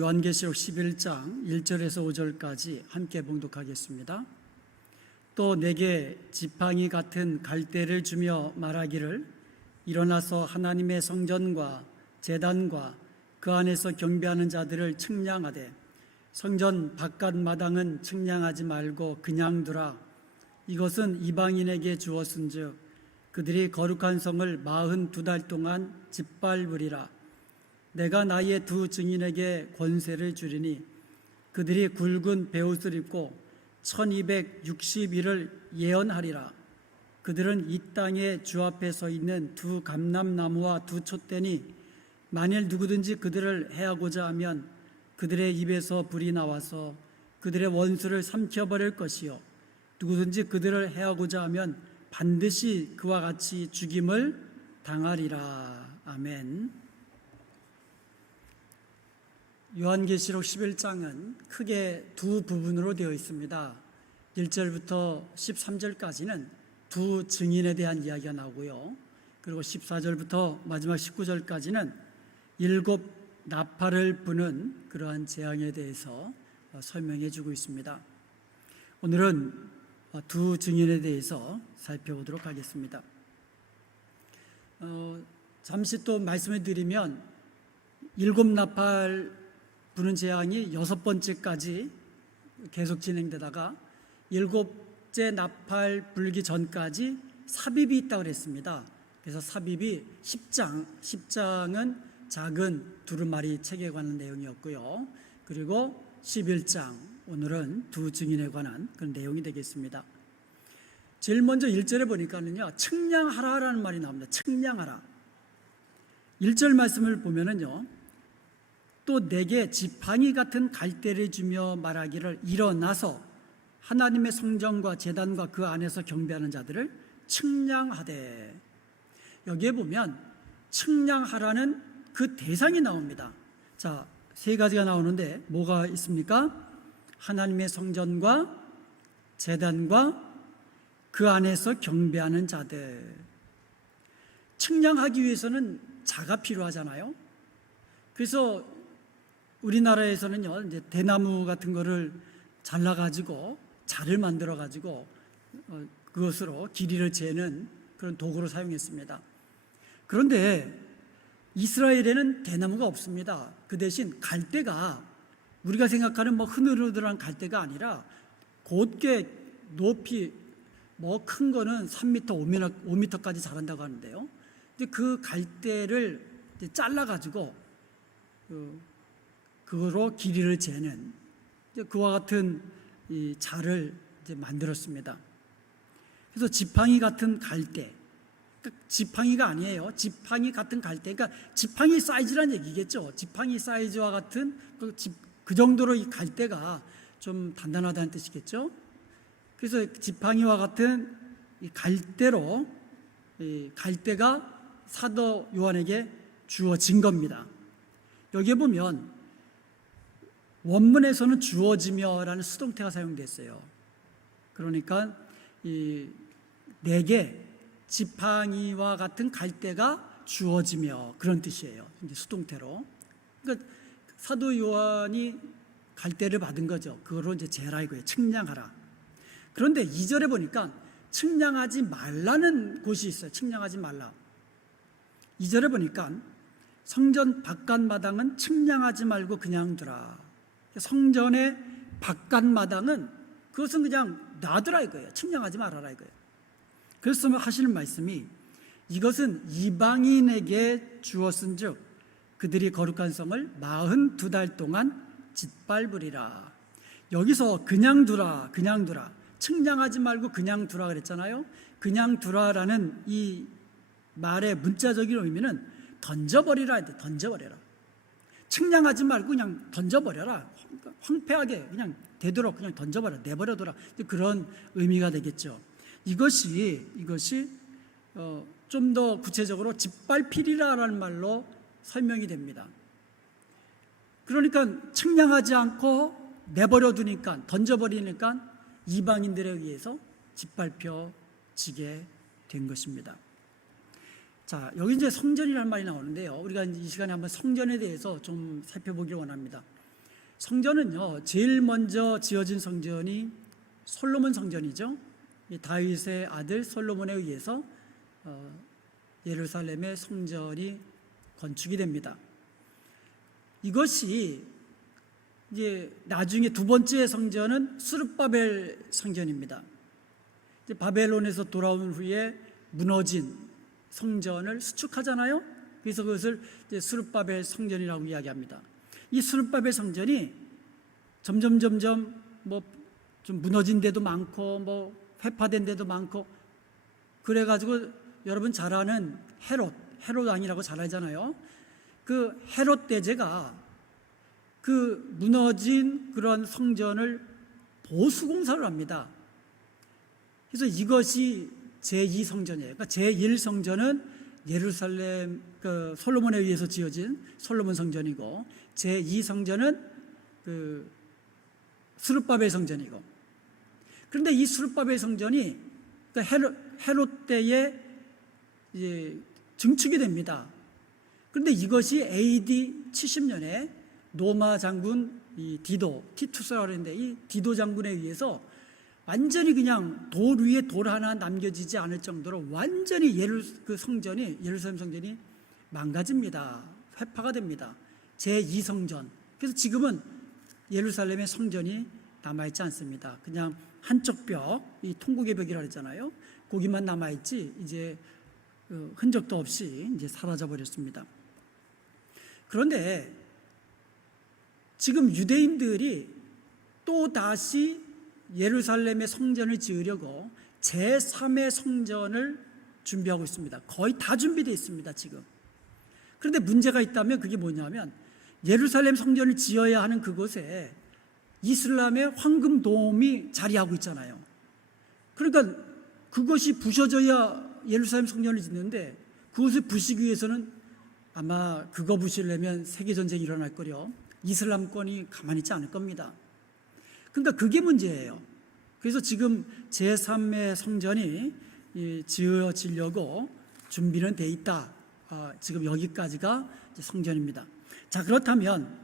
요한계시록 11장 1절에서 5절까지 함께 봉독하겠습니다. 또 내게 지팡이 같은 갈대를 주며 말하기를 일어나서 하나님의 성전과 제단과 그 안에서 경배하는 자들을 측량하되 성전 바깥 마당은 측량하지 말고 그냥 두라. 이것은 이방인에게 주었은즉 그들이 거룩한 성을 42달 동안 짓밟으리라. 내가 나의 두 증인에게 권세를 주리니 그들이 굵은 베옷을 입고 1260일을 예언하리라. 그들은 이 땅에 주 앞에 서 있는 두 감람나무와 두 촛대니 만일 누구든지 그들을 해하고자 하면 그들의 입에서 불이 나와서 그들의 원수를 삼켜버릴 것이요 누구든지 그들을 해하고자 하면 반드시 그와 같이 죽임을 당하리라. 아멘. 요한계시록 11장은 크게 두 부분으로 되어 있습니다. 1절부터 13절까지는 두 증인에 대한 이야기가 나오고요. 그리고 14절부터 마지막 19절까지는 7 나팔을 부는 그러한 재앙에 대해서 설명해 주고 있습니다. 오늘은 두 증인에 대해서 살펴보도록 하겠습니다. 잠시 또 말씀을 드리면 7 나팔 부는 재앙이 6번째까지 계속 진행되다가 7째 나팔 불기 전까지 삽입이 있다고 그랬습니다. 그래서 삽입이 10장은 작은 두루마리 책에 관한 내용이었고요. 그리고 11장, 오늘은 두 증인에 관한 그런 내용이 되겠습니다. 제일 먼저 1절에 보니까는요, 측량하라라는 말이 나옵니다. 측량하라. 1절 말씀을 보면은요, 또 내게 지팡이 같은 갈대를 주며 말하기를 일어나서 하나님의 성전과 제단과 그 안에서 경배하는 자들을 측량하되. 여기에 보면 측량하라는 그 대상이 나옵니다. 자, 세 가지가 나오는데 뭐가 있습니까? 하나님의 성전과 제단과 그 안에서 경배하는 자들. 측량하기 위해서는 자가 필요하잖아요. 그래서 우리나라에서는요, 이제 대나무 같은 거를 잘라가지고 자를 만들어가지고 그것으로 길이를 재는 그런 도구로 사용했습니다. 그런데 이스라엘에는 대나무가 없습니다. 그 대신 갈대가 우리가 생각하는 흐느르드한 갈대가 아니라 곧게 높이 큰 거는 3m, 5m까지 자란다고 하는데요. 근데 그 갈대를 잘라가지고 그거로 길이를 재는 그와 같은 이 자를 만들었습니다. 그래서 지팡이 같은 갈대, 그러니까 지팡이가 아니에요. 지팡이 같은 갈대, 그러니까 지팡이 사이즈란 얘기겠죠. 지팡이 사이즈와 같은 그 정도로 이 갈대가 좀 단단하다는 뜻이겠죠. 그래서 지팡이와 같은 이 갈대로 이 갈대가 사도 요한에게 주어진 겁니다. 여기에 보면 원문에서는 주어지며라는 수동태가 사용됐어요. 그러니까 내게 지팡이와 같은 갈대가 주어지며 그런 뜻이에요. 이제 수동태로. 그러니까 사도 요한이 갈대를 받은 거죠. 그거로 이제 재라 이거예요. 측량하라. 그런데 2절에 보니까 측량하지 말라는 곳이 있어요. 측량하지 말라. 2절에 보니까 성전 바깥 마당은 측량하지 말고 그냥 두라. 성전의 바깥 마당은 그것은 그냥 놔두라 이거예요. 측량하지 말아라 이거예요. 그래서 하시는 말씀이 이것은 이방인에게 주었은즉 그들이 거룩한 성을 42달 동안 짓밟으리라. 여기서 그냥 두라, 그냥 두라. 측량하지 말고 그냥 두라 그랬잖아요. 그냥 두라라는 이 말의 문자적인 의미는 던져버리라 했대. 던져버려라. 측량하지 말고 그냥 던져버려라. 황폐하게 그냥 되도록 그냥 던져버려, 내버려둬라. 그런 의미가 되겠죠. 이것이 좀 더 구체적으로 짓밟히리라라는 말로 설명이 됩니다. 그러니까 측량하지 않고 내버려두니까, 던져버리니까 이방인들에 의해서 짓밟혀지게 된 것입니다. 자, 여기 이제 성전이라는 말이 나오는데요. 우리가 이 시간에 한번 성전에 대해서 좀 살펴보길 원합니다. 성전은요, 제일 먼저 지어진 성전이 솔로몬 성전이죠. 이 다윗의 아들 솔로몬에 의해서 예루살렘의 성전이 건축이 됩니다. 이것이 이제 나중에 두 번째 성전은 스룹바벨 성전입니다. 이제 바벨론에서 돌아온 후에 무너진 성전을 수축하잖아요. 그래서 그것을 이제 스룹바벨 성전이라고 이야기합니다. 이 스룹바벨 성전이 점점 뭐 좀 무너진 데도 많고 뭐 회파된 데도 많고 그래가지고 여러분 잘 아는 헤롯 왕이라고 잘 알잖아요. 그 헤롯 대제가 그 무너진 그런 성전을 보수공사를 합니다. 그래서 이것이 제2성전이에요. 그러니까 제1성전은 예루살렘 그 솔로몬에 의해서 지어진 솔로몬 성전이고, 제2성전은 그 스룹바벨 성전이고. 그런데 이 스룹바벨 성전이 그 헤롯 때에 이제 증축이 됩니다. 그런데 이것이 AD 70년에 로마 장군 이 티투스라고 하는데, 이 디도 장군에 의해서 완전히 그냥 돌 위에 돌 하나 남겨지지 않을 정도로 완전히 예루살렘 성전이 망가집니다. 회파가 됩니다. 제2성전. 그래서 지금은 예루살렘의 성전이 남아있지 않습니다. 그냥 한쪽 벽, 이 통곡의 벽이라고 했잖아요. 거기만 남아있지 이제 흔적도 없이 이제 사라져 버렸습니다. 그런데 지금 유대인들이 또 다시 예루살렘의 성전을 지으려고 제3의 성전을 준비하고 있습니다. 거의 다 준비되어 있습니다, 지금. 그런데 문제가 있다면 그게 뭐냐면, 예루살렘 성전을 지어야 하는 그곳에 이슬람의 황금돔이 자리하고 있잖아요. 그러니까 그것이 부셔져야 예루살렘 성전을 짓는데, 그것을 부시기 위해서는 아마 그거 부시려면 세계전쟁이 일어날 거려 이슬람권이 가만히 있지 않을 겁니다. 그러니까 그게 문제예요. 그래서 지금 제3의 성전이 지어지려고 준비는 돼 있다. 지금 여기까지가 성전입니다. 자, 그렇다면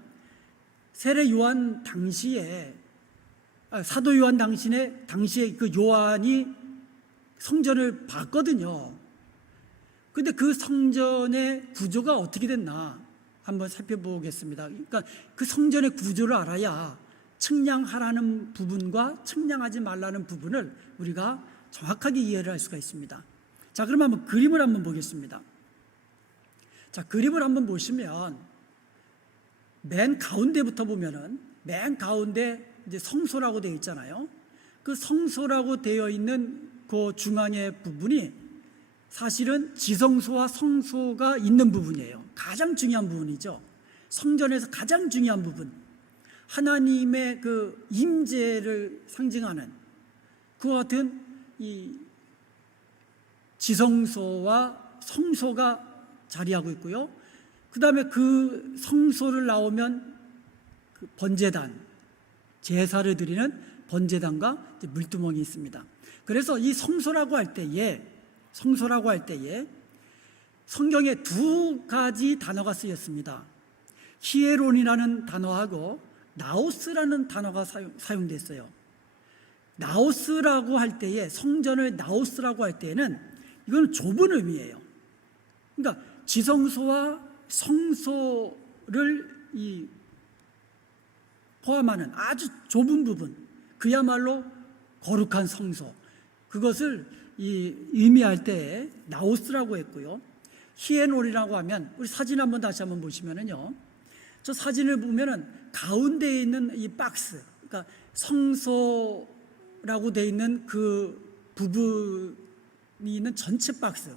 세례 요한 당시에 사도 요한 당시에 그 요한이 성전을 봤거든요. 근데 그 성전의 구조가 어떻게 됐나 한번 살펴보겠습니다. 그러니까 그 성전의 구조를 알아야 측량하라는 부분과 측량하지 말라는 부분을 우리가 정확하게 이해를 할 수가 있습니다. 자, 그럼 한번 그림을 한번 보겠습니다. 자, 그림을 한번 보시면 맨 가운데부터 보면은 맨 가운데 이제 성소라고 되어 있잖아요. 그 성소라고 되어 있는 그 중앙의 부분이 사실은 지성소와 성소가 있는 부분이에요. 가장 중요한 부분이죠. 성전에서 가장 중요한 부분. 하나님의 그 임재를 상징하는 그와 같은 이 지성소와 성소가 자리하고 있고요. 그 다음에 그 성소를 나오면 그 번제단, 제사를 드리는 번제단과 물두멍이 있습니다. 그래서 이 성소라고 할 때에 성경에 두 가지 단어가 쓰였습니다. 히에론이라는 단어하고 나오스라는 단어가 사용됐어요. 나오스라고 할 때에, 성전을 나오스라고 할 때에는 이건 좁은 의미예요. 그러니까 지성소와 성소를 포함하는 아주 좁은 부분, 그야말로 거룩한 성소, 그것을 의미할 때에 나오스라고 했고요. 히에논이라고 하면, 우리 사진 한번 다시 한번 보시면은요, 저 사진을 보면은 가운데에 있는 이 박스, 그러니까 성소라고 되어 있는 그 부분이 있는 전체 박스,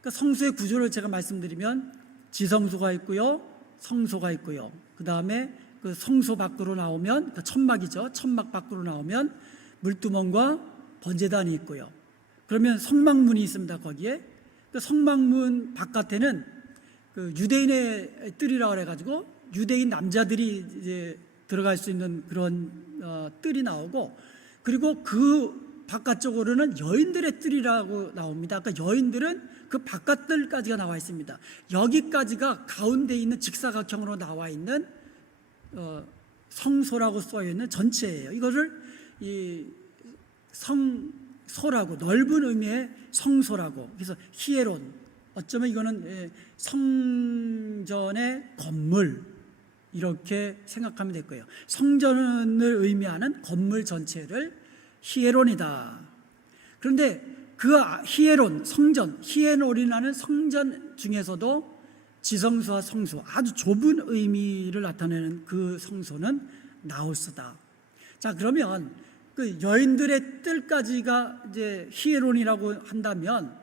그러니까 성소의 구조를 제가 말씀드리면 지성소가 있고요, 성소가 있고요. 그 다음에 그 성소 밖으로 나오면, 그러니까 천막이죠. 천막 밖으로 나오면 물두멍과 번제단이 있고요. 그러면 성막문이 있습니다. 거기에 그 성막문 바깥에는 그 유대인의 뜰이라고 해가지고 유대인 남자들이 이제 들어갈 수 있는 그런 뜰이 나오고, 그리고 그 바깥쪽으로는 여인들의 뜰이라고 나옵니다. 그러니까 여인들은 그 바깥 뜰까지가 나와 있습니다. 여기까지가 가운데 있는 직사각형으로 나와 있는 성소라고 써 있는 전체예요. 이거를 이 성소라고, 넓은 의미의 성소라고, 그래서 히에론, 어쩌면 이거는 성전의 건물 이렇게 생각하면 될 거예요. 성전을 의미하는 건물 전체를 히에론이다. 그런데 그 히에론, 성전, 히에론이라는 성전 중에서도 지성소와 성소, 아주 좁은 의미를 나타내는 그 성소는 나우스다. 자, 그러면 그 여인들의 뜰까지가 이제 히에론이라고 한다면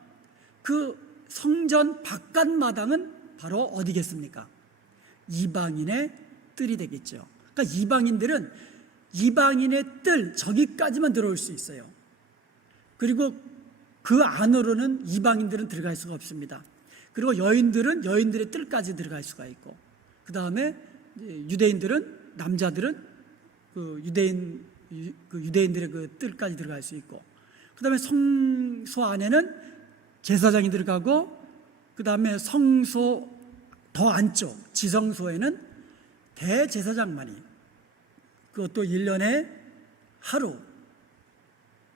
그 성전 바깥 마당은 바로 어디겠습니까? 이방인의 뜰이 되겠죠. 그러니까 이방인들은 이방인의 뜰, 저기까지만 들어올 수 있어요. 그리고 그 안으로는 이방인들은 들어갈 수가 없습니다. 그리고 여인들은 여인들의 뜰까지 들어갈 수가 있고, 그 다음에 유대인들은, 남자들은 그 유대인들의 그 뜰까지 들어갈 수 있고, 그 다음에 성소 안에는 제사장이 들어가고, 그 다음에 성소 더 안쪽 지성소에는 대제사장만이, 그것도 1년에 하루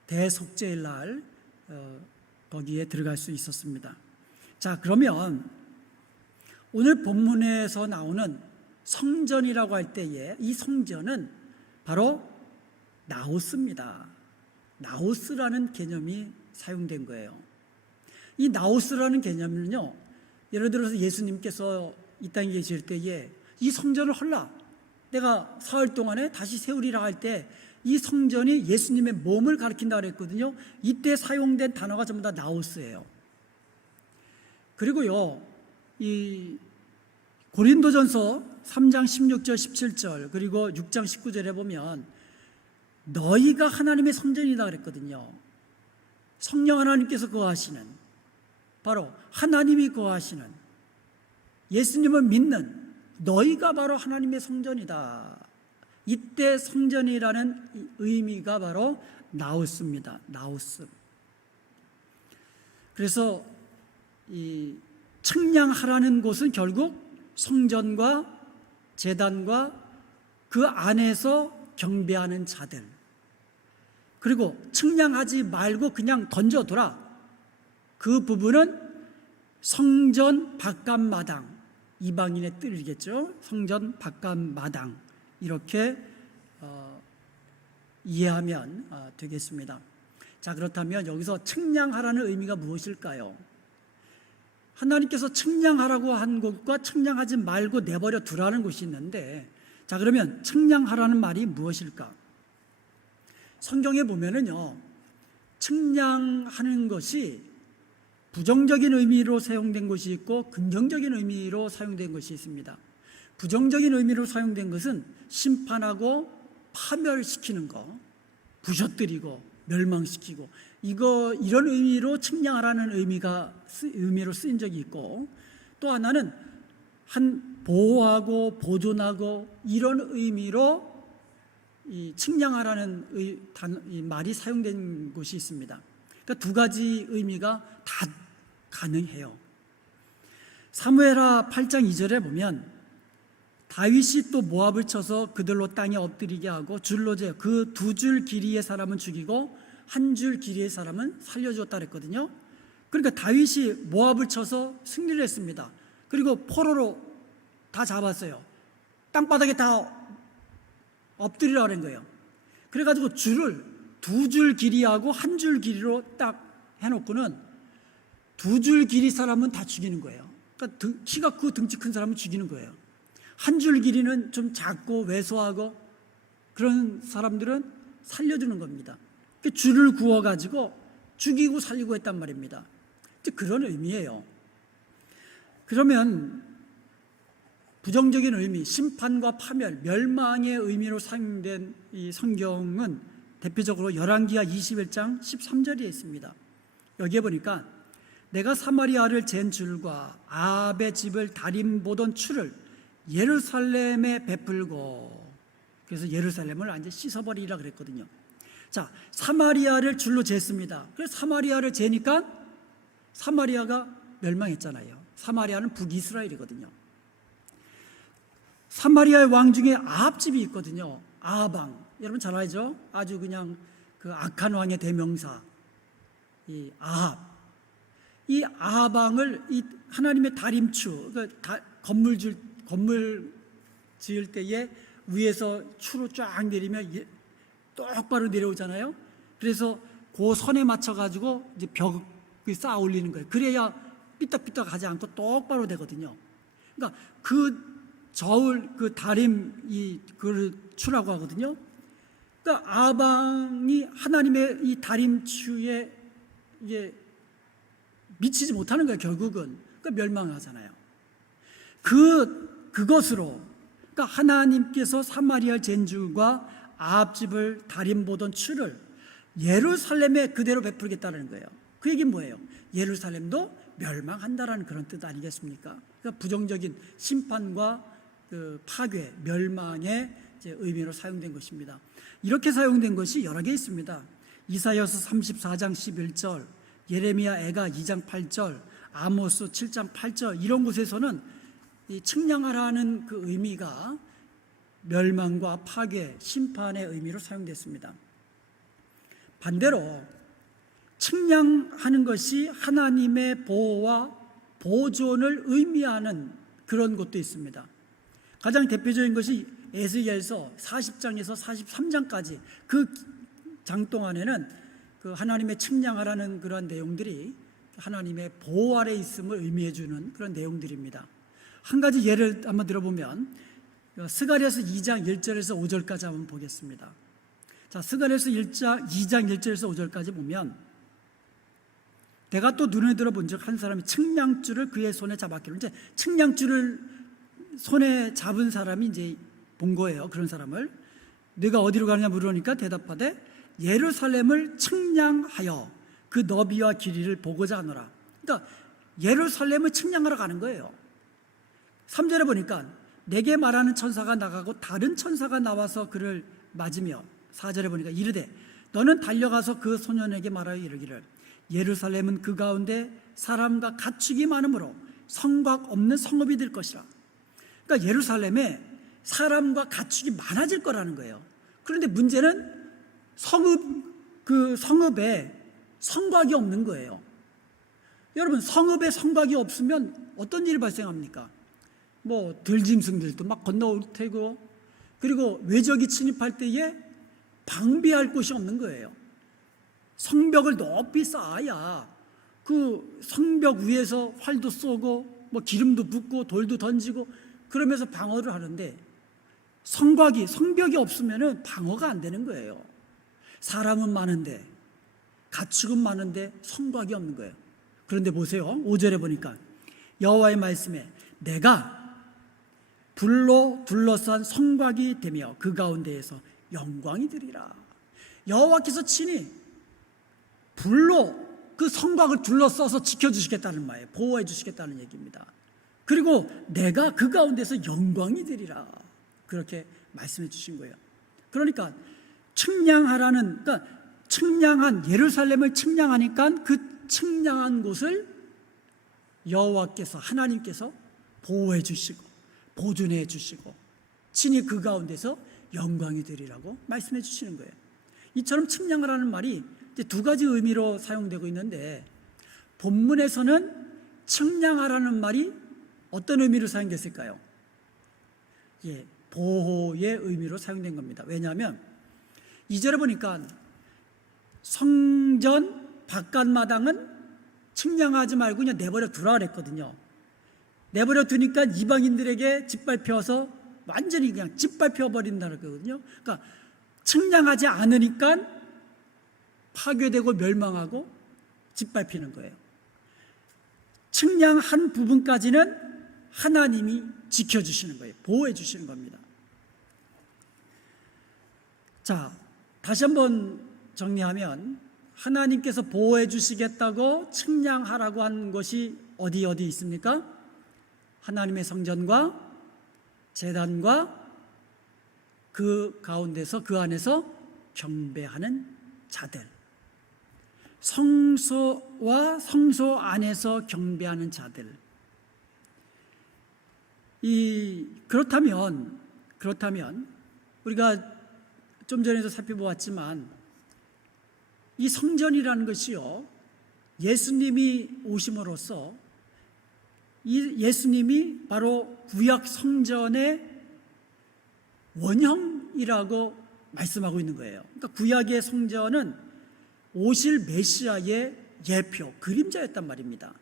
대속죄일 날 거기에 들어갈 수 있었습니다. 자, 그러면 오늘 본문에서 나오는 성전이라고 할 때에 이 성전은 바로 나우스입니다. 나우스라는 개념이 사용된 거예요. 이 나우스라는 개념은요, 예를 들어서 예수님께서 이 땅에 계실 때에 이 성전을 헐라, 내가 사흘 동안에 다시 세우리라 할 때 이 성전이 예수님의 몸을 가리킨다고 그랬거든요. 이때 사용된 단어가 전부 다 나우스예요. 그리고요, 이 고린도전서 3장 16절 17절 그리고 6장 19절에 보면 너희가 하나님의 성전이다 그랬거든요. 성령 하나님께서 거하시는, 바로 하나님이 거하시는, 예수님을 믿는 너희가 바로 하나님의 성전이다. 이때 성전이라는 의미가 바로 나우스입니다. 나우스. 그래서 이 측량하라는 곳은 결국 성전과 제단과 그 안에서 경배하는 자들, 그리고 측량하지 말고 그냥 던져둬라, 그 부분은 성전 바깥마당, 이방인의 뜰이겠죠. 성전 바깥마당, 이렇게 이해하면 되겠습니다. 자, 그렇다면 여기서 측량하라는 의미가 무엇일까요? 하나님께서 측량하라고 한 곳과 측량하지 말고 내버려 두라는 곳이 있는데, 자, 그러면 측량하라는 말이 무엇일까? 성경에 보면은요, 측량하는 것이 부정적인 의미로 사용된 것이 있고 긍정적인 의미로 사용된 것이 있습니다. 부정적인 의미로 사용된 것은 심판하고 파멸시키는 거, 부셔뜨리고 멸망시키고, 이런 의미로 측량하라는 의미로 쓰인 적이 있고, 또 하나는 보호하고 보존하고 이런 의미로 이 측량하라는 이 말이 사용된 곳이 있습니다. 그러니까 두 가지 의미가 다 가능해요. 사무엘하 8장 2절에 보면 다윗이 또 모압을 쳐서 그들로 땅에 엎드리게 하고 줄로 재 그 2줄 길이의 사람은 죽이고 1줄 길이의 사람은 살려주었다 그랬거든요. 그러니까 다윗이 모압을 쳐서 승리를 했습니다. 그리고 포로로 다 잡았어요. 땅바닥에 다 엎드리라고 그런 거예요. 그래가지고 줄을 2줄 길이하고 1줄 길이로 딱 해놓고는 2줄 길이 사람은 다 죽이는 거예요. 그러니까 키가 크고 등치 큰 사람은 죽이는 거예요. 1줄 길이는 좀 작고 왜소하고 그런 사람들은 살려주는 겁니다. 줄을 구워가지고 죽이고 살리고 했단 말입니다. 그런 의미예요. 그러면 부정적인 의미, 심판과 파멸, 멸망의 의미로 사용된 이 성경은 대표적으로 열왕기하 21장 13절에 있습니다. 여기에 보니까 내가 사마리아를 잰 줄과 아합의 집을 다림 보던 추를 예루살렘에 베풀고, 그래서 예루살렘을 완전히 씻어버리라 그랬거든요. 자, 사마리아를 줄로 쟀습니다. 그래서 사마리아를 재니까 사마리아가 멸망했잖아요. 사마리아는 북이스라엘이거든요. 사마리아의 왕 중에 아합집이 있거든요. 아합왕. 여러분 잘 알죠? 아주 그냥 그 악한 왕의 대명사. 이 아합. 이 아합왕을 이 하나님의 다림추, 그러니까 건물 지을 때에 위에서 추로 쫙 내리면 똑바로 내려오잖아요. 그래서 그 선에 맞춰 가지고 이제 벽을 쌓아 올리는 거예요. 그래야 삐딱삐딱 하지 않고 똑바로 되거든요. 그러니까 그 저울, 그 다림, 그걸 추라고 하거든요. 그러니까 아방이 하나님의 이 다림추에 이게 미치지 못하는 거예요, 결국은. 그러니까 멸망하잖아요. 그것으로, 그러니까 하나님께서 사마리아 젠주과 아합집을 다림 보던 추를 예루살렘에 그대로 베풀겠다는 거예요. 그 얘기는 뭐예요? 예루살렘도 멸망한다라는 그런 뜻 아니겠습니까? 그러니까 부정적인 심판과 그 파괴, 멸망의 이제 의미로 사용된 것입니다. 이렇게 사용된 것이 여러 개 있습니다. 이사야서 34장 11절, 예레미야 애가 2장 8절, 아모스 7장 8절 이런 곳에서는 이 측량하라는 그 의미가 멸망과 파괴, 심판의 의미로 사용됐습니다. 반대로 측량하는 것이 하나님의 보호와 보존을 의미하는 그런 것도 있습니다. 가장 대표적인 것이 에스겔서 40장에서 43장까지 그 장 동안에는 그 하나님의 측량하라는 그런 내용들이 하나님의 보호 아래 있음을 의미해 주는 그런 내용들입니다. 한 가지 예를 한번 들어보면 스가랴서 2장 1절에서 5절까지 한번 보겠습니다. 자, 스가랴서 2장 1절에서 5절까지 보면 내가 또 눈에 들어본 적 한 사람이 측량줄을 그의 손에 잡았기로. 이제 측량줄을 손에 잡은 사람이 이제 본 거예요. 그런 사람을. 네가 어디로 가느냐 물으니까 대답하되 예루살렘을 측량하여 그 너비와 길이를 보고자 하노라. 그러니까 예루살렘을 측량하러 가는 거예요. 3절에 보니까 내게 말하는 천사가 나가고 다른 천사가 나와서 그를 맞으며 4절에 보니까 이르되 너는 달려가서 그 소년에게 말하여 이르기를 예루살렘은 그 가운데 사람과 가축이 많으므로 성곽 없는 성읍이 될 것이라. 그러니까 예루살렘에 사람과 가축이 많아질 거라는 거예요. 그런데 문제는 그 성읍에 성곽이 없는 거예요. 여러분, 성읍에 성곽이 없으면 어떤 일이 발생합니까? 뭐 들짐승들도 막 건너올 테고, 그리고 외적이 침입할 때에 방비할 곳이 없는 거예요. 성벽을 높이 쌓아야 그 성벽 위에서 활도 쏘고 뭐 기름도 붓고 돌도 던지고 그러면서 방어를 하는데 성벽이 없으면 방어가 안 되는 거예요. 사람은 많은데 가축은 많은데 성곽이 없는 거예요. 그런데 보세요. 5절에 보니까 여호와의 말씀에 내가 불로 둘러싼 성곽이 되며 그 가운데에서 영광이 되리라. 여호와께서 친히 불로 그 성곽을 둘러싸서 지켜주시겠다는 말이에요. 보호해 주시겠다는 얘기입니다. 그리고 내가 그 가운데서 영광이 되리라. 그렇게 말씀해 주신 거예요. 그러니까 그러니까 측량한 예루살렘을 측량하니까 그 측량한 곳을 여호와께서 하나님께서 보호해 주시고 보존해 주시고 친히 그 가운데서 영광이 되리라고 말씀해 주시는 거예요. 이처럼 측량하라는 말이 이제 두 가지 의미로 사용되고 있는데 본문에서는 측량하라는 말이 어떤 의미로 사용됐을까요? 보호의 의미로 사용된 겁니다. 왜냐하면 2절에 보니까 성전 바깥마당은 측량하지 말고 그냥 내버려 두라 그랬거든요. 내버려 두니까 이방인들에게 짓밟혀서 완전히 그냥 짓밟혀 버린다는 거거든요. 그러니까 측량하지 않으니까 파괴되고 멸망하고 짓밟히는 거예요. 측량한 부분까지는 하나님이 지켜주시는 거예요. 보호해 주시는 겁니다. 자, 다시 한번 정리하면 하나님께서 보호해 주시겠다고 측량하라고 한 것이 어디 있습니까? 하나님의 성전과 제단과 그 가운데서 그 안에서 경배하는 자들, 성소와 성소 안에서 경배하는 자들, 그렇다면 우리가 좀 전에도 살펴보았지만 이 성전이라는 것이요, 예수님이 오심으로써 이 예수님이 바로 구약 성전의 원형이라고 말씀하고 있는 거예요. 그러니까 구약의 성전은 오실 메시아의 예표, 그림자였단 말입니다.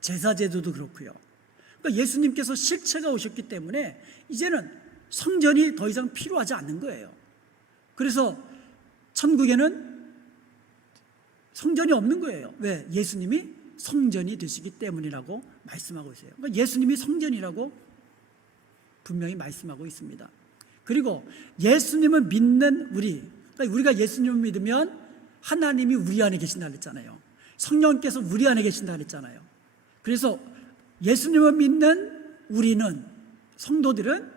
제사제도도 그렇고요. 그러니까 예수님께서 실체가 오셨기 때문에 이제는 성전이 더 이상 필요하지 않는 거예요. 그래서 천국에는 성전이 없는 거예요. 왜? 예수님이 성전이 되시기 때문이라고 말씀하고 있어요. 그러니까 예수님이 성전이라고 분명히 말씀하고 있습니다. 그리고 예수님을 믿는 그러니까 우리가 예수님을 믿으면 하나님이 우리 안에 계신다 그랬잖아요. 성령께서 우리 안에 계신다 그랬잖아요. 그래서 예수님을 믿는 우리는, 성도들은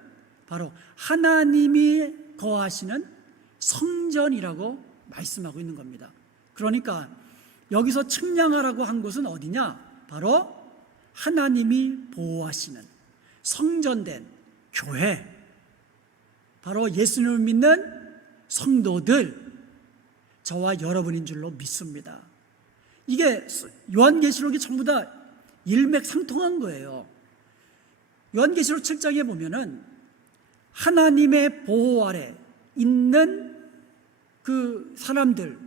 바로 하나님이 거하시는 성전이라고 말씀하고 있는 겁니다. 그러니까 여기서 측량하라고 한 곳은 어디냐? 바로 하나님이 보호하시는 성전된 교회, 바로 예수님을 믿는 성도들, 저와 여러분인 줄로 믿습니다. 이게 요한계시록이 전부 다 일맥상통한 거예요. 요한계시록 7장에 보면은 하나님의 보호 아래 있는 그 사람들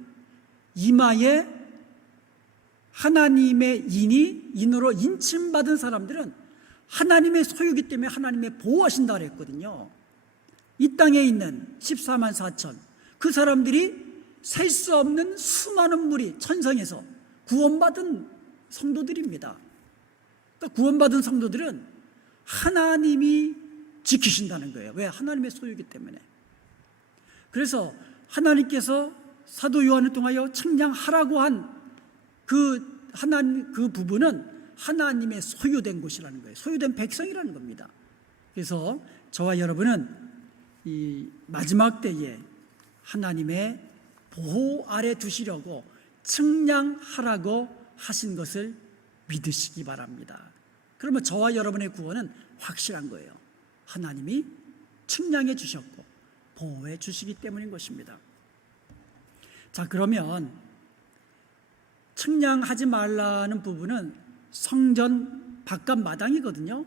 이마에 하나님의 인으로 인침받은 사람들은 하나님의 소유이기 때문에 하나님의 보호하신다 그랬거든요. 이 땅에 있는 14만 4천 그 사람들이 셀 수 없는 수많은 무리 천성에서 구원받은 성도들입니다. 그러니까 구원받은 성도들은 하나님이 지키신다는 거예요. 왜? 하나님의 소유이기 때문에. 그래서 하나님께서 사도 요한을 통하여 측량하라고 한 그 부분은 하나님의 소유된 곳이라는 거예요. 소유된 백성이라는 겁니다. 그래서 저와 여러분은 이 마지막 때에 하나님의 보호 아래 두시려고 측량하라고 하신 것을 믿으시기 바랍니다. 그러면 저와 여러분의 구원은 확실한 거예요. 하나님이 측량해 주셨고 보호해 주시기 때문인 것입니다. 자, 그러면 측량하지 말라는 부분은 성전 바깥 마당이거든요.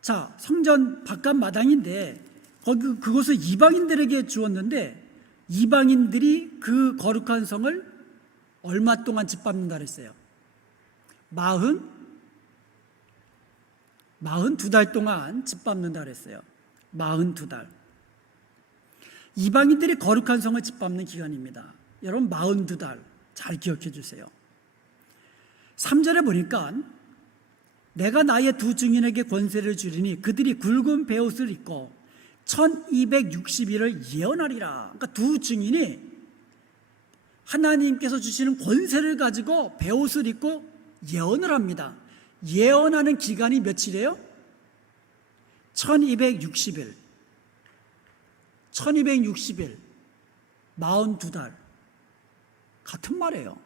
자, 성전 바깥 마당인데 그것을 이방인들에게 주었는데 이방인들이 그 거룩한 성을 얼마 동안 짓밟는다 그랬어요? 42달 동안 짓밟는다 그랬어요. 42달. 이방인들이 거룩한 성을 짓밟는 기간입니다. 여러분 42달 잘 기억해 주세요. 3절에 보니까 내가 나의 두 증인에게 권세를 주리니 그들이 굵은 베옷을 입고 1260일을 예언하리라. 그러니까 두 증인이 하나님께서 주시는 권세를 가지고 베옷을 입고 예언을 합니다. 예언하는 기간이 며칠이에요? 1260일. 1260일. 42달. 같은 말이에요.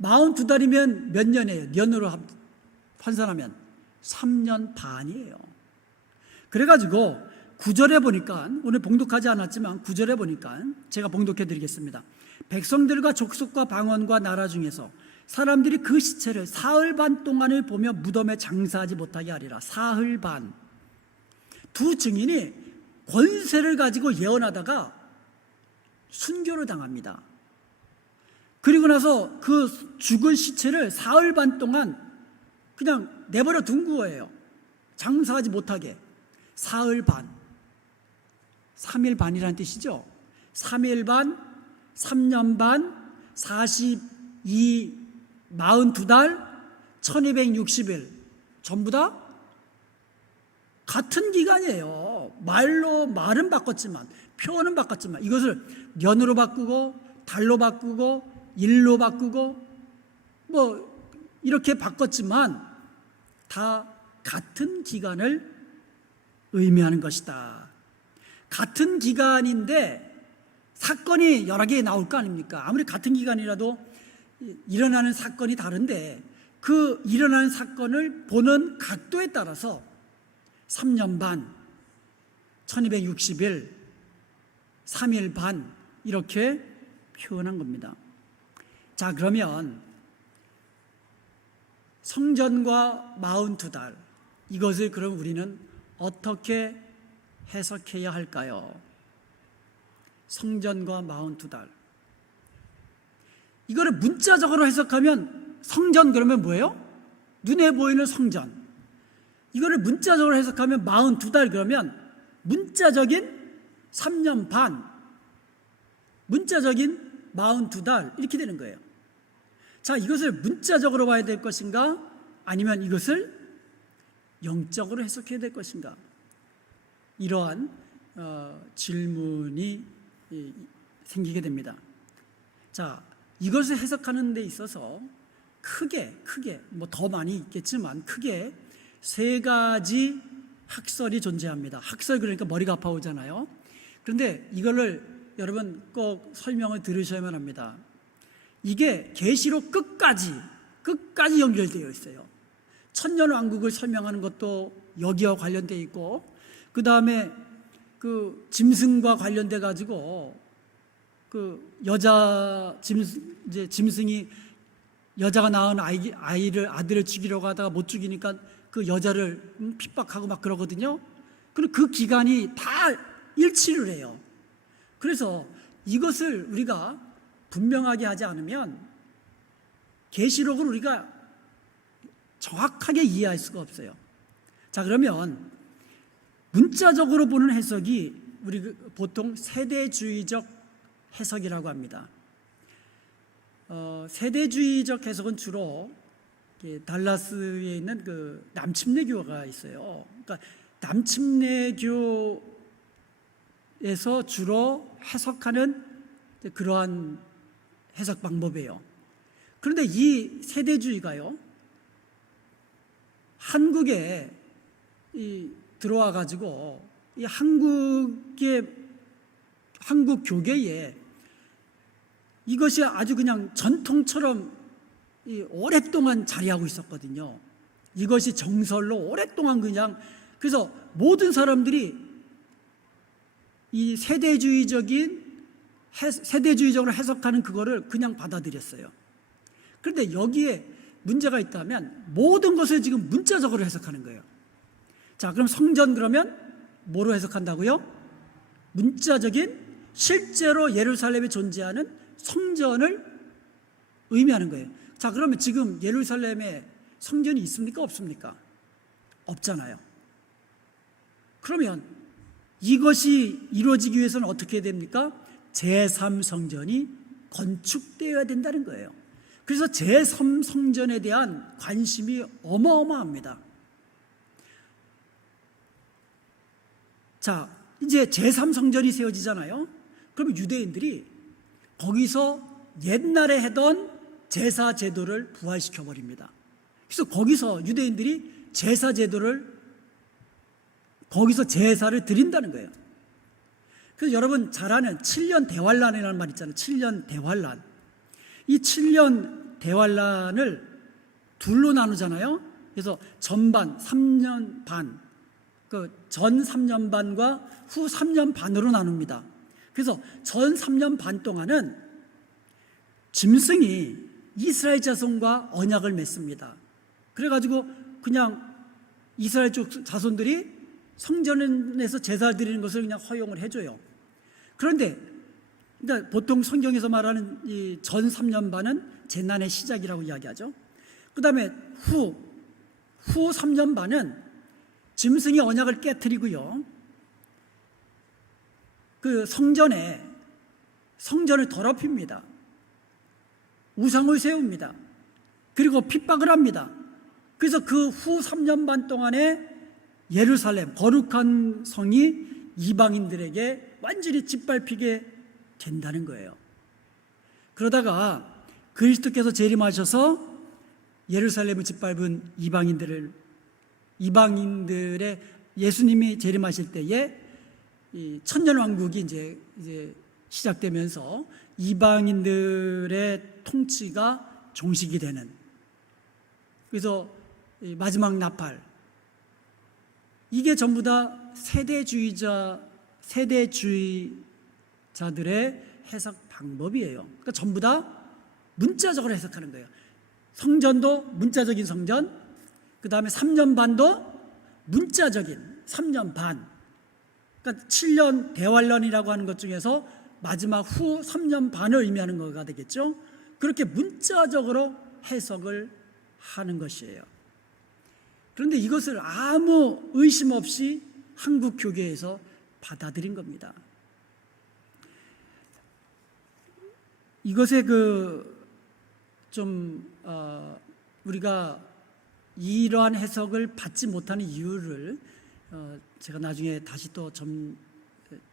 42달이면 몇 년이에요? 년으로 환산하면 3년 반이에요. 그래가지고 9절에 보니까, 오늘 봉독하지 않았지만 9절에 보니까 제가 봉독해 드리겠습니다. 백성들과 족속과 방언과 나라 중에서 사람들이 그 시체를 사흘 반 동안을 보며 무덤에 장사하지 못하게 하리라. 사흘 반. 두 증인이 권세를 가지고 예언하다가 순교를 당합니다. 그리고 나서 그 죽은 시체를 사흘 반 동안 그냥 내버려 둔 거예요. 장사하지 못하게. 사흘 반. 3일 반이라는 뜻이죠. 3일 반, 3년 반, 42달, 1260일. 전부 다 같은 기간이에요. 말은 바꿨지만, 표현은 바꿨지만, 이것을 년으로 바꾸고, 달로 바꾸고, 일로 바꾸고, 이렇게 바꿨지만, 다 같은 기간을 의미하는 것이다. 같은 기간인데 사건이 여러 개 나올 거 아닙니까? 아무리 같은 기간이라도 일어나는 사건이 다른데 그 일어나는 사건을 보는 각도에 따라서 3년 반, 1260일, 3일 반 이렇게 표현한 겁니다. 자, 그러면 성전과 42달, 이것을 그럼 우리는 어떻게 해석해야 할까요? 성전과 42달. 이거를 문자적으로 해석하면 성전 그러면 뭐예요? 눈에 보이는 성전. 이거를 문자적으로 해석하면 42달 그러면 문자적인 3년 반, 문자적인 42달 이렇게 되는 거예요. 자, 이것을 문자적으로 봐야 될 것인가? 아니면 이것을 영적으로 해석해야 될 것인가? 이러한 질문이 생기게 됩니다. 자, 이것을 해석하는 데 있어서 크게 뭐 더 많이 있겠지만 크게 세 가지 학설이 존재합니다. 학설 그러니까 머리가 아파오잖아요. 그런데 이거를 여러분 꼭 설명을 들으셔야만 합니다. 이게 계시록 끝까지 연결되어 있어요. 천년왕국을 설명하는 것도 여기와 관련되어 있고, 그 다음에 그 짐승과 관련돼 가지고 그 여자 짐승이 여자가 낳은 아들을 죽이려고 하다가 못 죽이니까 그 여자를 핍박하고 막 그러거든요. 그리고 그 기간이 다 일치를 해요. 그래서 이것을 우리가 분명하게 하지 않으면 계시록을 우리가 정확하게 이해할 수가 없어요. 자, 그러면 문자적으로 보는 해석이 우리 보통 세대주의적 해석이라고 합니다. 세대주의적 해석은 주로 달라스에 있는 그 남침례교가 있어요. 그러니까 남침례교에서 주로 해석하는 그러한 해석 방법이에요. 그런데 이 세대주의가요, 한국에 들어와 가지고 이 한국 교계에 이것이 아주 그냥 전통처럼 오랫동안 자리하고 있었거든요. 이것이 정설로 오랫동안 그냥, 그래서 모든 사람들이 이 세대주의적으로 해석하는 그거를 그냥 받아들였어요. 그런데 여기에 문제가 있다면 모든 것을 지금 문자적으로 해석하는 거예요. 자, 그럼 성전 그러면 뭐로 해석한다고요? 문자적인 실제로 예루살렘에 존재하는 성전을 의미하는 거예요. 자, 그러면 지금 예루살렘에 성전이 있습니까? 없습니까? 없잖아요. 그러면 이것이 이루어지기 위해서는 어떻게 해야 됩니까? 제3성전이 건축되어야 된다는 거예요. 그래서 제3성전에 대한 관심이 어마어마합니다. 자, 이제 제3성전이 세워지잖아요. 그럼 유대인들이 거기서 옛날에 하던 제사 제도를 부활시켜 버립니다. 그래서 거기서 유대인들이 거기서 제사를 드린다는 거예요. 그래서 여러분 잘 아는 7년 대환란이라는 말 있잖아요. 7년 대환란. 이 7년 대환란을 둘로 나누잖아요. 그래서 전반 3년 반, 그 전 3년 반과 후 3년 반으로 나눕니다. 그래서 전 3년 반 동안은 짐승이 이스라엘 자손과 언약을 맺습니다. 그래가지고 그냥 이스라엘 쪽 자손들이 성전에서 제사를 드리는 것을 그냥 허용을 해줘요. 그런데 그러니까 보통 성경에서 말하는 이 전 3년 반은 재난의 시작이라고 이야기하죠. 그 다음에 후 3년 반은 짐승이 언약을 깨트리고요, 그 성전을 더럽힙니다. 우상을 세웁니다. 그리고 핍박을 합니다. 그래서 그 후 3년 반 동안에 예루살렘 거룩한 성이 이방인들에게 완전히 짓밟히게 된다는 거예요. 그러다가 그리스도께서 재림하셔서 예루살렘을 짓밟은 이방인들의 예수님이 재림하실 때에 이 천년왕국이 이제 시작되면서 이방인들의 통치가 종식이 되는, 그래서 마지막 나팔, 이게 전부 다 세대주의자들의 해석 방법이에요. 그러니까 전부 다 문자적으로 해석하는 거예요. 성전도 문자적인 성전, 그 다음에 3년 반도 문자적인 3년 반. 그러니까 7년 대환란이라고 하는 것 중에서 마지막 후 3년 반을 의미하는 거가 되겠죠. 그렇게 문자적으로 해석을 하는 것이에요. 그런데 이것을 아무 의심 없이 한국 교계에서 받아들인 겁니다. 이것에 우리가 이러한 해석을 받지 못하는 이유를 제가 나중에 다시 또 좀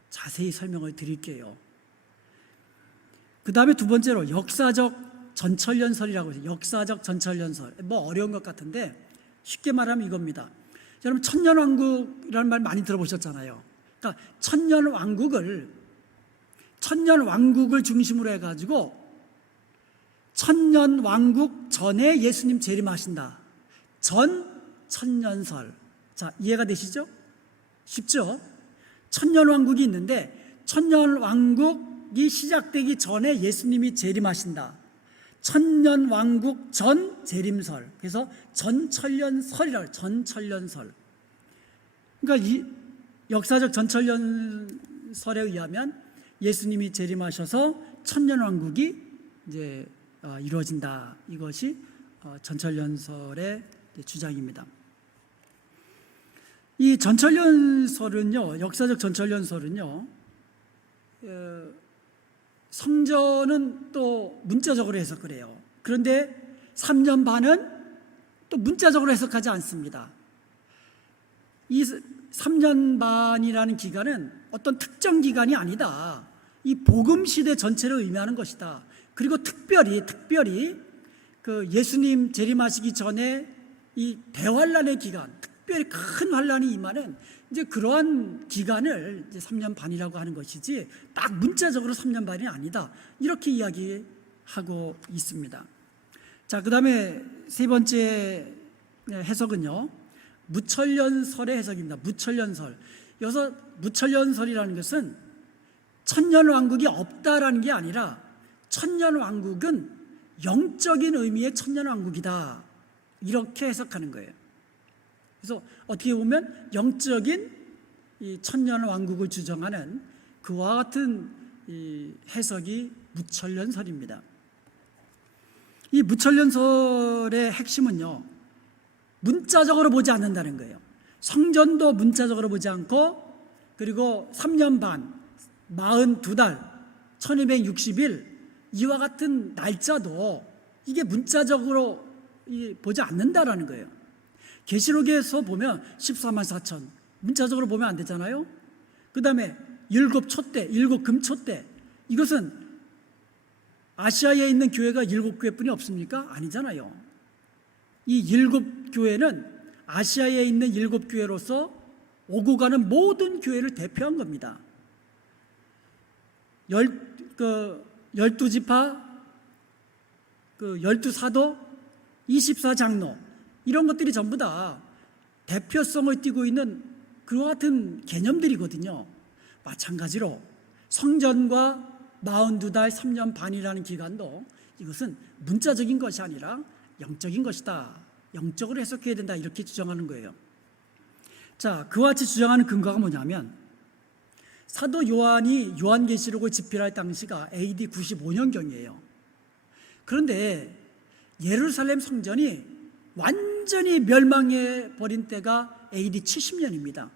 자세히 설명을 드릴게요. 그 다음에 두 번째로 역사적 전철연설이라고 해서 역사적 전철연설. 뭐 어려운 것 같은데 쉽게 말하면 이겁니다. 여러분 천년왕국이라는 말 많이 들어보셨잖아요. 그러니까 천년왕국을 중심으로 해가지고 천년왕국 전에 예수님 재림하신다. 전 천년설. 자, 이해가 되시죠? 쉽죠? 천년왕국이 있는데 천년왕국이 시작되기 전에 예수님이 재림하신다. 천년왕국 전 재림설. 그래서 전천년설이라고 해요. 전천년설. 그러니까 이 역사적 전천년설에 의하면 예수님이 재림하셔서 천년왕국이 이제 이루어진다. 이것이 전천년설의 주장입니다. 이 전천년설은요, 역사적 전천년설은요, 성전은 또 문자적으로 해석을 해요. 그런데 3년 반은 또 문자적으로 해석하지 않습니다. 이 3년 반이라는 기간은 어떤 특정 기간이 아니다. 이 복음 시대 전체를 의미하는 것이다. 그리고 특별히 그 예수님 재림하시기 전에 이 대환란의 기간, 특별히 큰 환란이 임하는 이제 그러한 기간을 이제 3년 반이라고 하는 것이지 딱 문자적으로 3년 반이 아니다. 이렇게 이야기하고 있습니다. 자, 그다음에 세 번째 해석은요. 무천년설의 해석입니다. 무천년설. 여기서 무천년설이라는 것은 천년왕국이 없다라는 게 아니라 천년왕국은 영적인 의미의 천년왕국이다. 이렇게 해석하는 거예요. 그래서 어떻게 보면 영적인 이 천년왕국을 주장하는 그와 같은 이 해석이 무천년설입니다. 이 무천년설의 핵심은요, 문자적으로 보지 않는다는 거예요. 성전도 문자적으로 보지 않고, 그리고 3년 반, 42달, 1260일, 이와 같은 날짜도 이게 문자적으로 보지 않는다라는 거예요. 계시록에서 보면 14만 4천, 문자적으로 보면 안 되잖아요. 그 다음에 7촛대, 7금촛대, 이것은 아시아에 있는 교회가 7교회뿐이 없습니까? 아니잖아요. 이 7교회는 아시아에 있는 7교회로서 오고 가는 모든 교회를 대표한 겁니다. 12지파, 12사도, 24장로, 이런 것들이 전부 다 대표성을 띠고 있는 그와 같은 개념들이거든요. 마찬가지로 성전과 42달 3년 반이라는 기간도 이것은 문자적인 것이 아니라 영적인 것이다. 영적으로 해석해야 된다. 이렇게 주장하는 거예요. 자, 그와 같이 주장하는 근거가 뭐냐면 사도 요한이 요한계시록을 집필할 당시가 AD 95년경이에요. 그런데 예루살렘 성전이 완전히 멸망해 버린 때가 AD 70년입니다.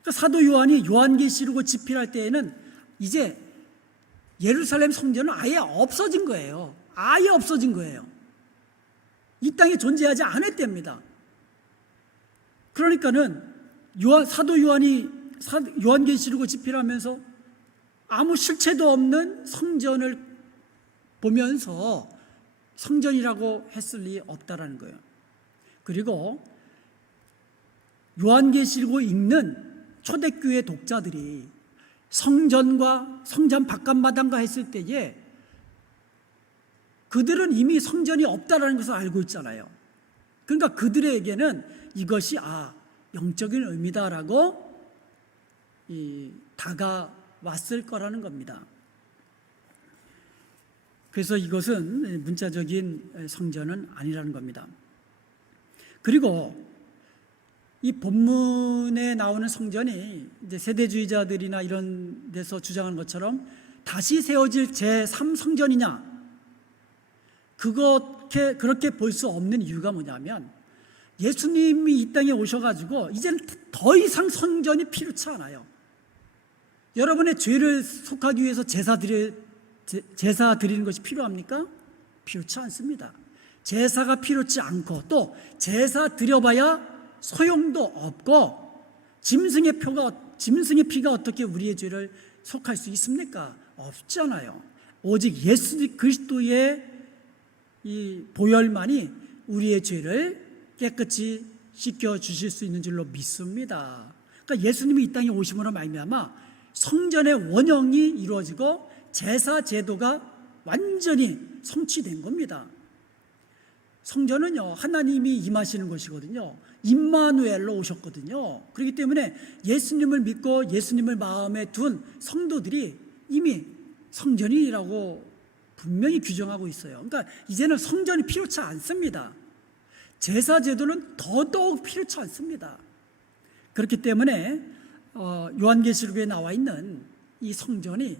그러니까 사도 요한이 요한계시록을 집필할 때에는 이제 예루살렘 성전은 아예 없어진 거예요. 아예 없어진 거예요. 이 땅에 존재하지 않을 때입니다. 그러니까는 사도 요한이 요한계시록을 집필하면서 아무 실체도 없는 성전을 보면서 성전이라고 했을 리 없다라는 거예요. 그리고 요한계시록을 읽는 초대교회 독자들이 성전과 성전 바깥마당가 했을 때에 그들은 이미 성전이 없다라는 것을 알고 있잖아요. 그러니까 그들에게는 이것이 영적인 의미다라고 다가왔을 거라는 겁니다. 그래서 이것은 문자적인 성전은 아니라는 겁니다. 그리고 이 본문에 나오는 성전이 이제 세대주의자들이나 이런 데서 주장하는 것처럼 다시 세워질 제3성전이냐? 그렇게 볼 수 없는 이유가 뭐냐면 예수님이 이 땅에 오셔가지고 이제는 더 이상 성전이 필요치 않아요. 여러분의 죄를 속하기 위해서 제사 드리는 것이 필요합니까? 필요치 않습니다. 제사가 필요치 않고 또 제사 드려봐야 소용도 없고 짐승의 피가 어떻게 우리의 죄를 속할 수 있습니까? 없잖아요. 오직 예수 그리스도의 이 보혈만이 우리의 죄를 깨끗이 씻겨 주실 수 있는 줄로 믿습니다. 그러니까 예수님이 이 땅에 오심으로 말미암아 성전의 원형이 이루어지고 제사 제도가 완전히 성취된 겁니다. 성전은요, 하나님이 임하시는 것이거든요. 임마누엘로 오셨거든요. 그렇기 때문에 예수님을 믿고 예수님을 마음에 둔 성도들이 이미 성전이라고 분명히 규정하고 있어요. 그러니까 이제는 성전이 필요치 않습니다. 제사 제도는 더더욱 필요치 않습니다. 그렇기 때문에 요한계시록에 나와 있는 이 성전이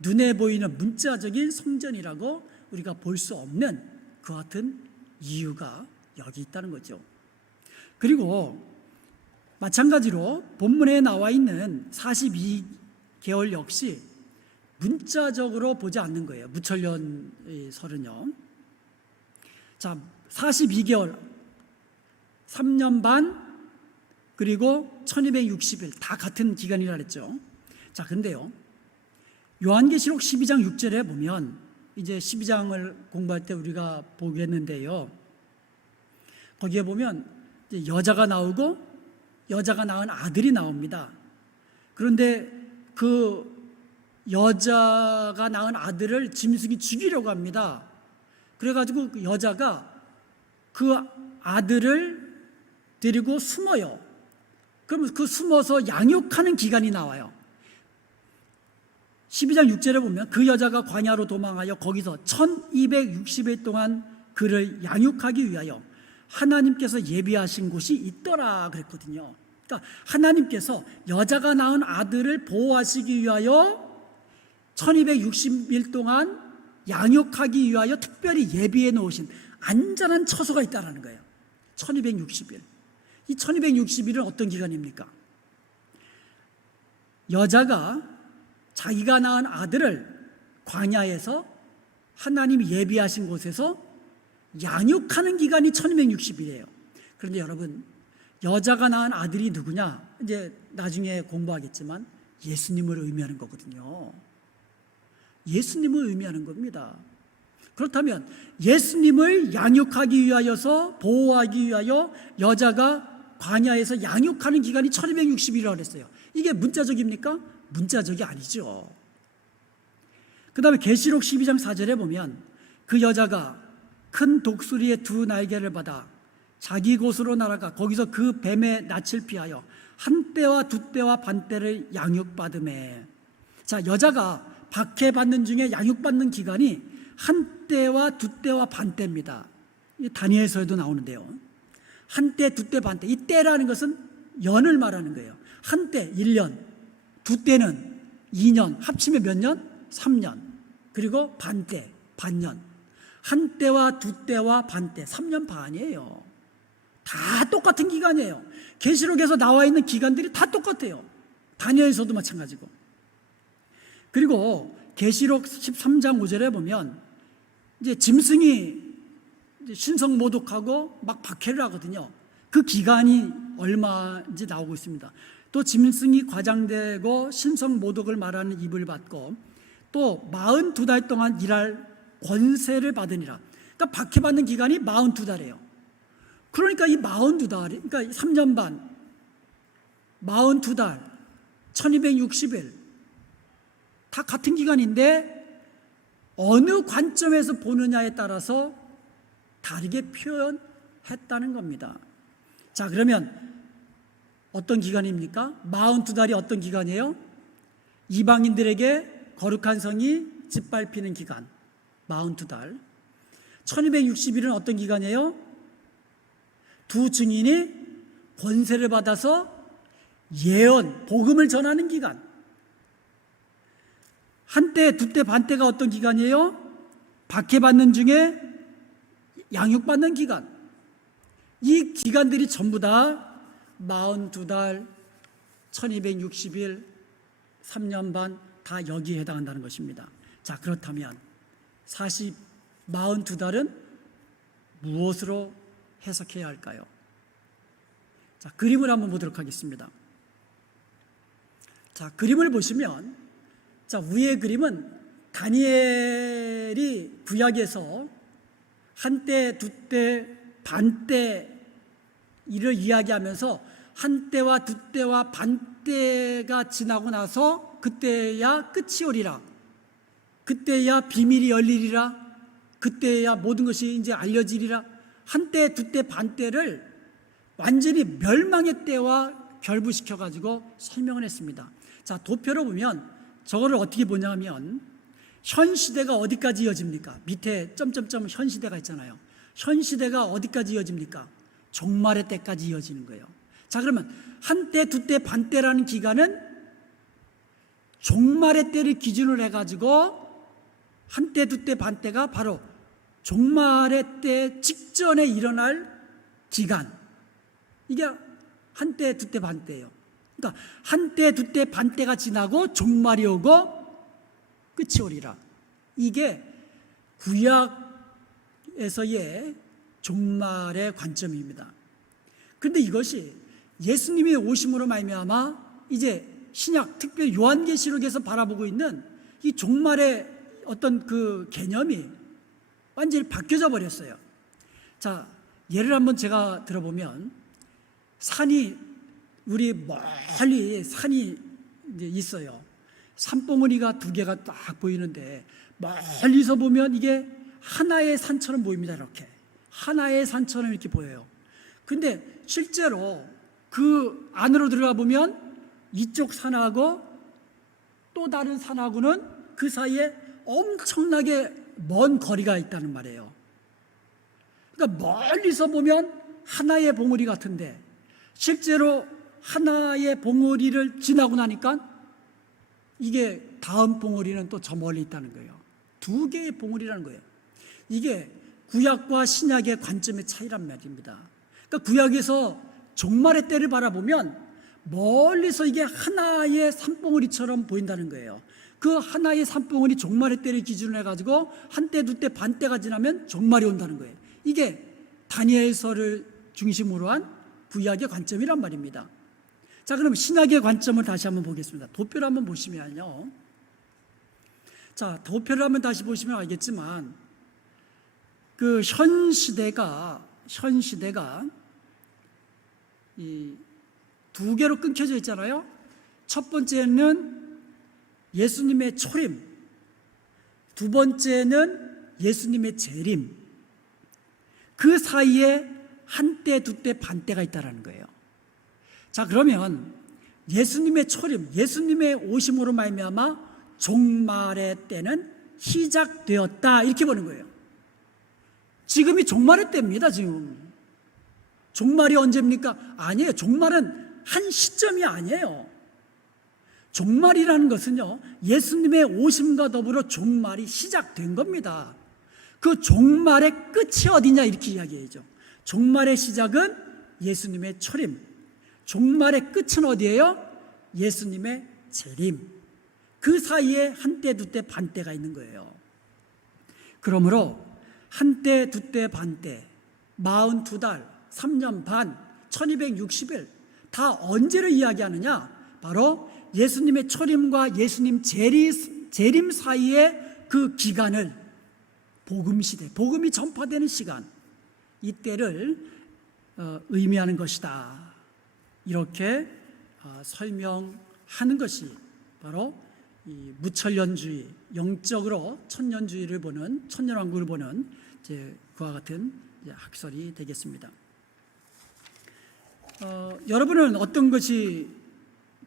눈에 보이는 문자적인 성전이라고 우리가 볼 수 없는 그 같은 이유가 여기 있다는 거죠. 그리고 마찬가지로 본문에 나와 있는 42개월 역시 문자적으로 보지 않는 거예요. 무천년 설은요. 자, 42개월, 3년 반, 그리고 1260일 다 같은 기간이라 그랬죠. 자, 근데요. 요한계시록 12장 6절에 보면 이제 12장을 공부할 때 우리가 보겠는데요. 거기에 보면 이제 여자가 나오고 여자가 낳은 아들이 나옵니다. 그런데 그 여자가 낳은 아들을 짐승이 죽이려고 합니다. 그래가지고 그 여자가 그 아들을 데리고 숨어요. 그러면 그 숨어서 양육하는 기간이 나와요. 12장 6절에 보면 그 여자가 광야로 도망하여 거기서 1260일 동안 그를 양육하기 위하여 하나님께서 예비하신 곳이 있더라 그랬거든요. 그러니까 하나님께서 여자가 낳은 아들을 보호하시기 위하여 1260일 동안 양육하기 위하여 특별히 예비해 놓으신 안전한 처소가 있다는 거예요. 1260일. 이 1260일은 어떤 기간입니까? 여자가 자기가 낳은 아들을 광야에서 하나님이 예비하신 곳에서 양육하는 기간이 1260일이에요. 그런데 여러분, 여자가 낳은 아들이 누구냐? 이제 나중에 공부하겠지만 예수님을 의미하는 거거든요. 예수님을 의미하는 겁니다. 그렇다면 예수님을 양육하기 위하여서 보호하기 위하여 여자가 광야에서 양육하는 기간이 1260일이라고 했어요. 이게 문자적입니까? 문자적이 아니죠. 그 다음에 계시록 12장 4절에 보면 그 여자가 큰 독수리의 두 날개를 받아 자기 곳으로 날아가 거기서 그 뱀의 낯을 피하여 한 때와 두 때와 반 때를 양육받음에. 자, 여자가 박해받는 중에 양육받는 기간이 한 때와 두 때와 반 때입니다. 다니엘서에도 나오는데요. 한 때, 두 때, 반 때. 이 때라는 것은 연을 말하는 거예요. 한 때 1년, 두 때는 2년, 합치면 몇 년? 3년. 그리고 반 때, 반년. 한 때와 두 때와 반 때, 3년 반이에요. 다 똑같은 기간이에요. 계시록에서 나와 있는 기간들이 다 똑같아요. 다니엘서도 마찬가지고. 그리고 계시록 13장 5절에 보면 이제 짐승이 신성 모독하고 막 박해를 하거든요. 그 기간이 얼마인지 나오고 있습니다. 또 짐승이 과장되고 신성 모독을 말하는 입을 받고 또 42달 동안 일할 권세를 받으니라. 그러니까 박해받는 기간이 42달이에요. 그러니까 이 42달, 그러니까 3년 반, 42달, 1260일 다 같은 기간인데 어느 관점에서 보느냐에 따라서 다르게 표현했다는 겁니다. 자, 그러면 어떤 기간입니까? 42달이 어떤 기간이에요? 이방인들에게 거룩한 성이 짓밟히는 기간 42달. 1260일은 어떤 기간이에요? 두 증인이 권세를 받아서 예언, 복음을 전하는 기간. 한때, 두때, 반때가 어떤 기간이에요? 박해받는 중에 양육받는 기간. 이 기간들이 전부 다 42달, 1260일, 3년 반 다 여기에 해당한다는 것입니다. 자, 그렇다면 42달은 무엇으로 해석해야 할까요? 자, 그림을 한번 보도록 하겠습니다. 자, 그림을 보시면, 자, 위의 그림은 다니엘이 구약에서 한때, 두때, 반때 이를 이야기하면서 한때와 두때와 반때가 지나고 나서 그때야 끝이 오리라. 그때야 비밀이 열리리라. 그때야 모든 것이 이제 알려지리라. 한때, 두때, 반때를 완전히 멸망의 때와 결부시켜가지고 설명을 했습니다. 자, 도표로 보면 저거를 어떻게 보냐 하면 현 시대가 어디까지 이어집니까? 밑에 점점점 현 시대가 있잖아요. 현 시대가 어디까지 이어집니까? 종말의 때까지 이어지는 거예요. 자, 그러면 한때, 두때, 반때라는 기간은 종말의 때를 기준으로 해가지고 한때, 두때, 반때가 바로 종말의 때 직전에 일어날 기간. 이게 한때, 두때, 반때예요. 그러니까 한때, 두때, 반때가 지나고 종말이 오고 끝이 오리라. 이게 구약에서의 종말의 관점입니다. 그런데 이것이 예수님의 오심으로 말미암아 이제 신약, 특별히 요한계시록에서 바라보고 있는 이 종말의 어떤 그 개념이 완전히 바뀌어져 버렸어요. 자, 예를 한번 제가 들어보면 우리 멀리 산이 이제 있어요. 산봉우리가 두 개가 딱 보이는데 멀리서 보면 이게 하나의 산처럼 보입니다. 이렇게 하나의 산처럼 이렇게 보여요. 근데 실제로 그 안으로 들어가 보면 이쪽 산하고 또 다른 산하고는 그 사이에 엄청나게 먼 거리가 있다는 말이에요. 그러니까 멀리서 보면 하나의 봉우리 같은데 실제로 하나의 봉우리를 지나고 나니까 이게 다음 봉우리는 또 저 멀리 있다는 거예요. 두 개의 봉우리라는 거예요. 이게 구약과 신약의 관점의 차이란 말입니다. 그러니까 구약에서 종말의 때를 바라보면 멀리서 이게 하나의 산봉우리처럼 보인다는 거예요. 그 하나의 산봉우리 종말의 때를 기준으로 해가지고 한때, 두때, 반때가 지나면 종말이 온다는 거예요. 이게 다니엘서를 중심으로 한 구약의 관점이란 말입니다. 자, 그럼 신약의 관점을 다시 한번 보겠습니다. 도표를 한번 보시면요. 자, 도표를 한번 다시 보시면 알겠지만 그 현 시대가 이 두 개로 끊겨져 있잖아요. 첫 번째는 예수님의 초림, 두 번째는 예수님의 재림. 그 사이에 한때, 두때, 반때가 있다는 거예요. 자, 그러면 예수님의 초림, 예수님의 오심으로 말미암아 종말의 때는 시작되었다 이렇게 보는 거예요. 지금이 종말의 때입니다. 지금 종말이 언제입니까? 아니에요. 종말은 한 시점이 아니에요. 종말이라는 것은요, 예수님의 오심과 더불어 종말이 시작된 겁니다. 그 종말의 끝이 어디냐 이렇게 이야기해야죠. 종말의 시작은 예수님의 초림, 종말의 끝은 어디예요? 예수님의 재림. 그 사이에 한때, 두때, 반때가 있는 거예요. 그러므로 한때, 두때, 반때, 42달, 3년 반, 1260일 다 언제를 이야기하느냐? 바로 예수님의 초림과 예수님 재림 사이의 그 기간을 복음시대, 복음이 전파되는 시간, 이때를 의미하는 것이다. 이렇게 설명하는 것이 바로 이 무천년주의, 영적으로 천년주의를 보는, 천년왕국을 보는 이제 그와 같은 이제 학설이 되겠습니다. 여러분은 어떤 것이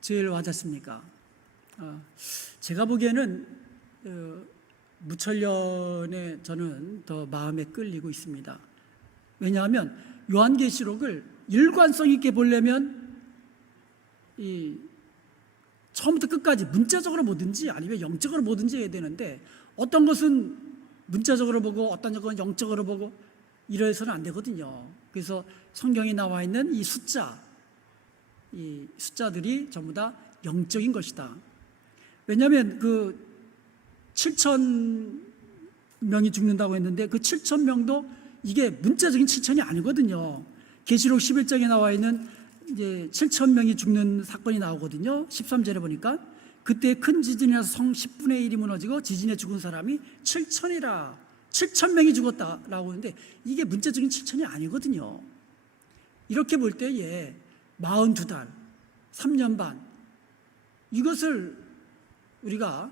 제일 와닿습니까? 제가 보기에는 무천년에 저는 더 마음에 끌리고 있습니다. 왜냐하면 요한계시록을 일관성 있게 보려면 이 처음부터 끝까지 문자적으로 보든지 아니면 영적으로 보든지 해야 되는데, 어떤 것은 문자적으로 보고 어떤 것은 영적으로 보고 이래서는 안 되거든요. 그래서 성경에 나와 있는 이 숫자들이 전부 다 영적인 것이다. 왜냐하면 그 7천 명이 죽는다고 했는데 그 7천 명도 이게 문자적인 7천이 아니거든요. 계시록 11장에 나와 있는 이제 7천 명이 죽는 사건이 나오거든요. 13절에 보니까 그때 큰 지진이 나서 성 10분의 1이 무너지고 지진에 죽은 사람이 7천이라 7천 명이 죽었다라고 하는데 이게 문자적인 7천이 아니거든요. 이렇게 볼 때에 42달, 3년 반 이것을 우리가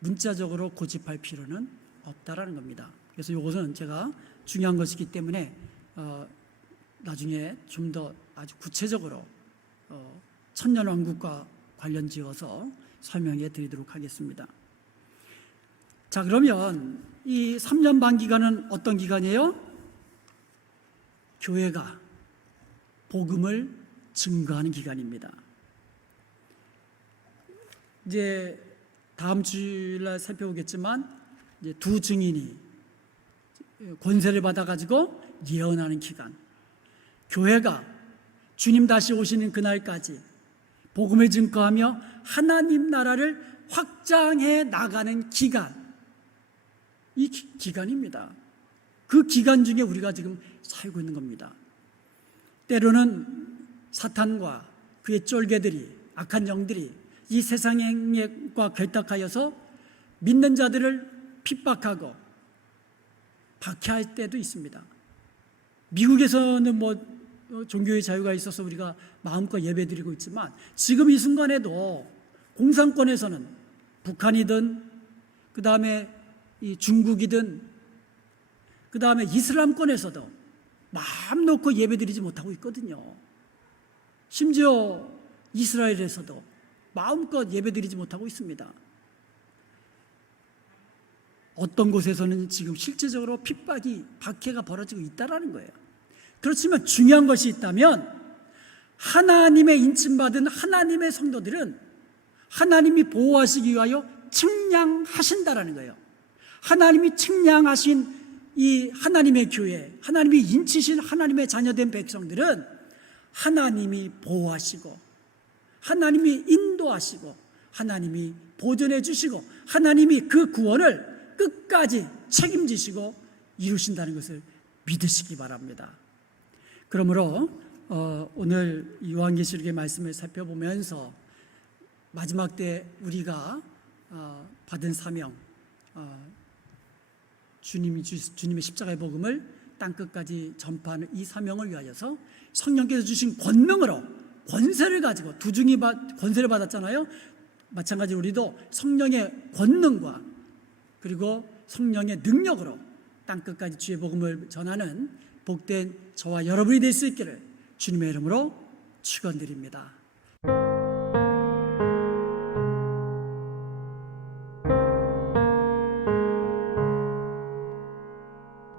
문자적으로 고집할 필요는 없다라는 겁니다. 그래서 이것은 제가 중요한 것이기 때문에 나중에 좀 더 아주 구체적으로 천년왕국과 관련 지어서 설명해 드리도록 하겠습니다. 자, 그러면 이 3년 반 기간은 어떤 기간이에요? 교회가 복음을 증거하는 기간입니다. 이제 다음 주일날 살펴보겠지만 이제 두 증인이 권세를 받아가지고 예언하는 기간, 교회가 주님 다시 오시는 그날까지 복음을 증거하며 하나님 나라를 확장해 나가는 기간, 이 기간입니다. 그 기간 중에 우리가 지금 살고 있는 겁니다. 때로는 사탄과 그의 쫄개들이, 악한 영들이 이 세상과 결탁하여서 믿는 자들을 핍박하고 박해할 때도 있습니다. 미국에서는 종교의 자유가 있어서 우리가 마음껏 예배드리고 있지만 지금 이 순간에도 공산권에서는 북한이든 그 다음에 이 중국이든 그 다음에 이슬람권에서도 마음 놓고 예배드리지 못하고 있거든요. 심지어 이스라엘에서도 마음껏 예배드리지 못하고 있습니다. 어떤 곳에서는 지금 실제적으로 핍박이, 박해가 벌어지고 있다는 거예요. 그렇지만 중요한 것이 있다면 하나님의 인침받은 하나님의 성도들은 하나님이 보호하시기 위하여 측량하신다라는 거예요. 하나님이 측량하신 이 하나님의 교회, 하나님이 인치신 하나님의 자녀된 백성들은 하나님이 보호하시고 하나님이 인도하시고 하나님이 보존해 주시고 하나님이 그 구원을 끝까지 책임지시고 이루신다는 것을 믿으시기 바랍니다. 그러므로 오늘 요한계시록의 말씀을 살펴보면서 마지막 때 우리가 받은 사명, 주님의 십자가의 복음을 땅끝까지 전파하는 이 사명을 위하여서 성령께서 주신 권능으로, 권세를 가지고 두 중이 권세를 받았잖아요. 마찬가지로 우리도 성령의 권능과 그리고 성령의 능력으로 땅끝까지 주의 복음을 전하는 복된 저와 여러분이 될 수 있기를 주님의 이름으로 축원드립니다.